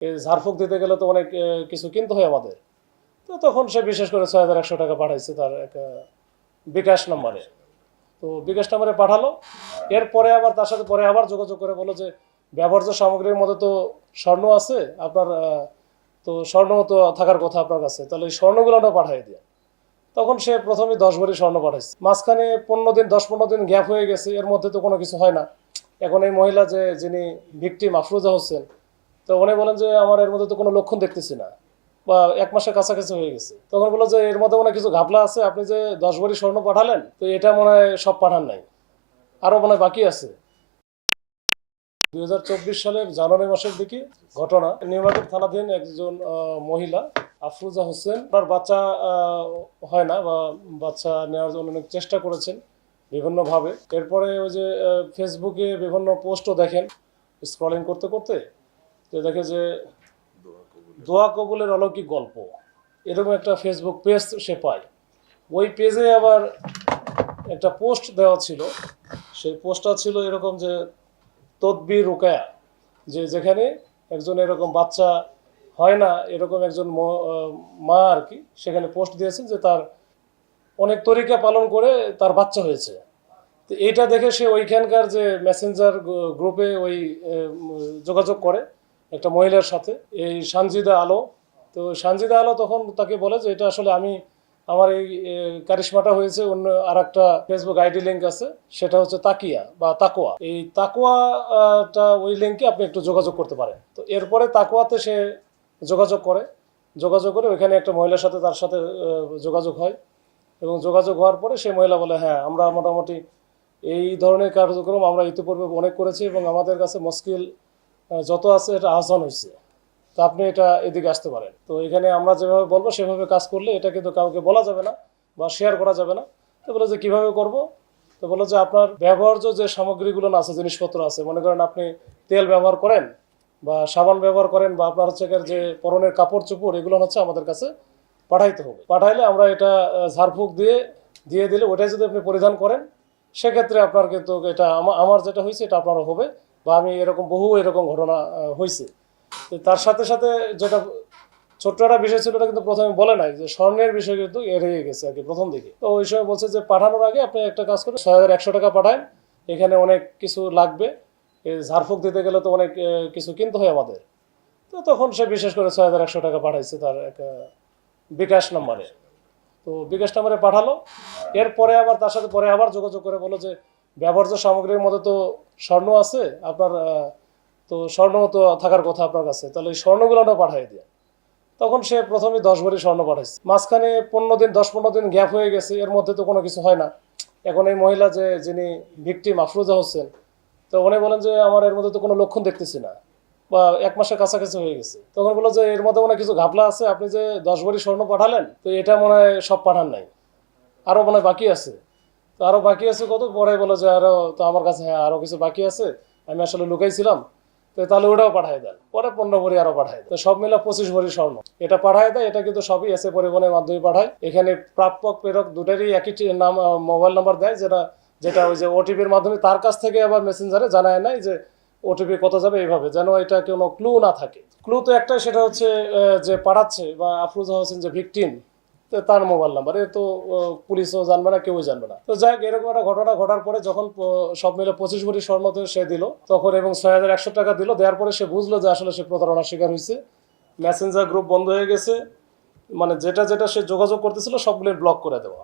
এই ঝাড়ফুঁক দিতে গেলে তো অনেক কিছু কিনতে হয় আমাদের। তো তখন সে বিশেষ করে ৬,১০০ টাকা পাঠাইছে তার একটা বিকাশ নাম্বারে। তো বিকাশ নাম্বারে পাঠালো। এরপরে আবার তার সাথে পরে আবার যোগাযোগ করে বললো যে ব্যবহার্য সামগ্রীর মধ্যে তো স্বর্ণ আছে আপনার, তো স্বর্ণ তো থাকার কথা আপনার কাছে, তাহলে এই স্বর্ণগুলো পাঠিয়ে দিয়ে। তখন সে প্রথমে 10 ভরি স্বর্ণ পাঠাইছে। মাঝখানে 15 দিন 10-15 দিন গ্যাপ হয়ে গেছে, এর মধ্যে তো কোনো কিছু হয় না। এখন এই মহিলা যিনি ভিকটিম আফরোজা হোসেন, তো উনি বলেন যে আমার এর মধ্যে তো কোনো লক্ষণ দেখতেছি না, বা 1 মাসের কাছাকাছি হয়ে গেছে। তখন বললো যে এর মধ্যে মনে হয় কিছু ঘাপলা আছে, আপনি যে 10 ভরি স্বর্ণ পাঠালেন তো এটা মনে হয় সব পাঠান নাই, আরও মনে হয় বাকি আছে। 2024 সালের জানুয়ারি মাসের দিকে ঘটনা, নিউ মার্কেট থানাধীন একজন মহিলা আফরোজা হোসেন, তার বাচ্চা হয় না, বা বাচ্চা নেওয়ার জন্য অনেক চেষ্টা করেছেন বিভিন্নভাবে। এরপরে ওই যে ফেসবুকে বিভিন্ন পোস্টও দেখেন, স্ক্রলিং করতে করতে যে দেখে যে দোয়া কবুলের অলৌকিক গল্প, এরকম একটা ফেসবুক পেজ সে পায়। ওই পেজে আবার একটা পোস্ট দেওয়া ছিল, সেই পোস্টটা ছিল এরকম যে তদবির রুকায়া, যেখানে একজন এরকম বাচ্চা হয় না এরকম একজন মা আর কি, সেখানে পোস্ট দিয়েছেন যে তার অনেক তরিকা পালন করে তার বাচ্চা হয়েছে। তো এইটা দেখে সে ওইখানকার যে মেসেঞ্জার গ্রুপে ওই যোগাযোগ করে একটা মহিলার সাথে, এই সানজিদা আলো। তো সানজিদা আলো তখন তাকে বলে যে এটা আসলে আমার এই কারিশমাটা হয়েছে অন্য আর একটা ফেসবুক আইডি লিঙ্ক আছে, সেটা হচ্ছে তাকিয়া বা তাকোয়া। এই তাকোয়াটা ওই লিঙ্কে আপনি একটু যোগাযোগ করতে পারেন। তো এরপরে তাকোয়াতে সে যোগাযোগ করে ওইখানে একটা মহিলার সাথে তার সাথে যোগাযোগ হয়, এবং যোগাযোগ হওয়ার পরে সেই মহিলা বলে হ্যাঁ আমরা মোটামুটি এই ধরনের কার্যক্রম আমরা ইতিপূর্বে অনেক করেছি এবং আমাদের কাছে মুশকিল যত আছে এটা আহসান হয়েছে, তো আপনি এটা এদিকে আসতে পারেন। তো এখানে আমরা যেভাবে বলবো সেভাবে কাজ করলে এটা কিন্তু কাউকে বলা যাবে না বা শেয়ার করা যাবে না। তো বলে যে কীভাবে করব, তো বলো যে আপনার ব্যবহার্য যে সামগ্রীগুলো আছে, জিনিসপত্র আছে, মনে করেন আপনি তেল ব্যবহার করেন বা সাবান ব্যবহার করেন, বা আপনার হচ্ছে যে পরনের কাপড় চোপড়, এগুলো হচ্ছে আমাদের কাছে পাঠাইতে হবে। পাঠাইলে আমরা এটা ঝাড়ফুঁক দিয়ে দিলে ওটাই যদি আপনি পরিধান করেন, সেক্ষেত্রে আপনার কিন্তু এটা আমার যেটা হয়েছে এটা আপনারও হবে, বা আমি বহু এরকম ঘটনা হয়েছে। তো তার সাথে সাথে যেটা ছোট্ট একটা বিষয় ছিল, এটা কিন্তু প্রথমে বলে নাই যে স্বর্ণের বিষয় কিন্তু এড়িয়ে গেছে আর কি প্রথম দিকে। তো ওই সময় বলছে যে পাঠানোর আগে আপনি একটা কাজ করেন, 6,100 টাকা পাঠায়, এখানে অনেক কিছু লাগবে, এই ঝাড়ফুঁক দিতে গেলে তো অনেক কিছু কিনতে হয় আমাদের। তো তখন সে বিশেষ করে 6,100 টাকা পাঠাইছে তার একটা বিকাশ নাম্বারে। তো বিকাশ নাম্বারে পাঠালো। এরপরে আবার তার সাথে পরে আবার যোগাযোগ করে বললো যে ব্যবহার্য সামগ্রীর মধ্যে তো স্বর্ণ আছে আপনার, তো স্বর্ণ তো থাকার কথা আপনার কাছে, তাহলে এই স্বর্ণগুলো পাঠিয়ে দিয়ে। তখন সে প্রথমে 10 ভরি স্বর্ণ পাঠাইছে। মাঝখানে 15 দিন 10-15 দিন গ্যাপ হয়ে গেছে, এর মধ্যে তো কোনো কিছু হয় না। এখন এই মহিলা যিনি ভিকটিম আফরোজা হোসেন, তো উনি বলেন যে আমার এর মধ্যে তো কোনো লক্ষণ দেখতেছি না, বা 1 মাসের কাছাকাছি হয়ে গেছে। তখন বললো যে এর মধ্যে মনে হয় কিছু ঘাপলা আছে, আপনি যে 10 ভরি স্বর্ণ পাঠালেন তো এটা মনে হয় সব পাঠান নাই, আরও মনে হয় বাকি আছে। তো আরও বাকি আছে কত, পরে বলো যে আরও তো আমার কাছে হ্যাঁ আরও কিছু বাকি আছে, আমি আসলে লুকাইছিলাম, তো তাহলে ওটাও পাঠিয়ে দেন। পরে 15 ভরি আরও পাঠায়, তো সব মিলে 25 ভরি স্বর্ণ এটা পাঠায় দেয়। এটা কিন্তু সবই এসে পরিবহনের মাধ্যমে পাঠায়। এখানে প্রাপক প্রেরক দুটারই একই নাম, মোবাইল নাম্বার দেয়, যেটা ওই যে ওটিপির মাধ্যমে তার কাছ থেকে আবার মেসেঞ্জারে জানায় নাই যে ওটিপি কত যাবে, এইভাবে যেন এটা কোনো ক্লু না থাকে। ক্লু তো একটাই, সেটা হচ্ছে যে পাঠাচ্ছে বা আফরোজা হোসেন যে ভিকটিম, তো তার মোবাইল নাম্বার, এ তো পুলিশও জানবে না, কেউই জানবে না। তো যাই হোক, এরকম একটা ঘটনা ঘটার পরে যখন সব মিলে 25 ভরি স্বর্ণ সে দিল তখন, এবং 6,100 টাকা দিল, দেওয়ার পরে সে বুঝলো যে আসলে সে প্রতারণার শিকার হয়েছে। মেসেঞ্জার গ্রুপ বন্ধ হয়ে গেছে, মানে যেটা সে যোগাযোগ করতেছিল সবগুলো ব্লক করে দেওয়া।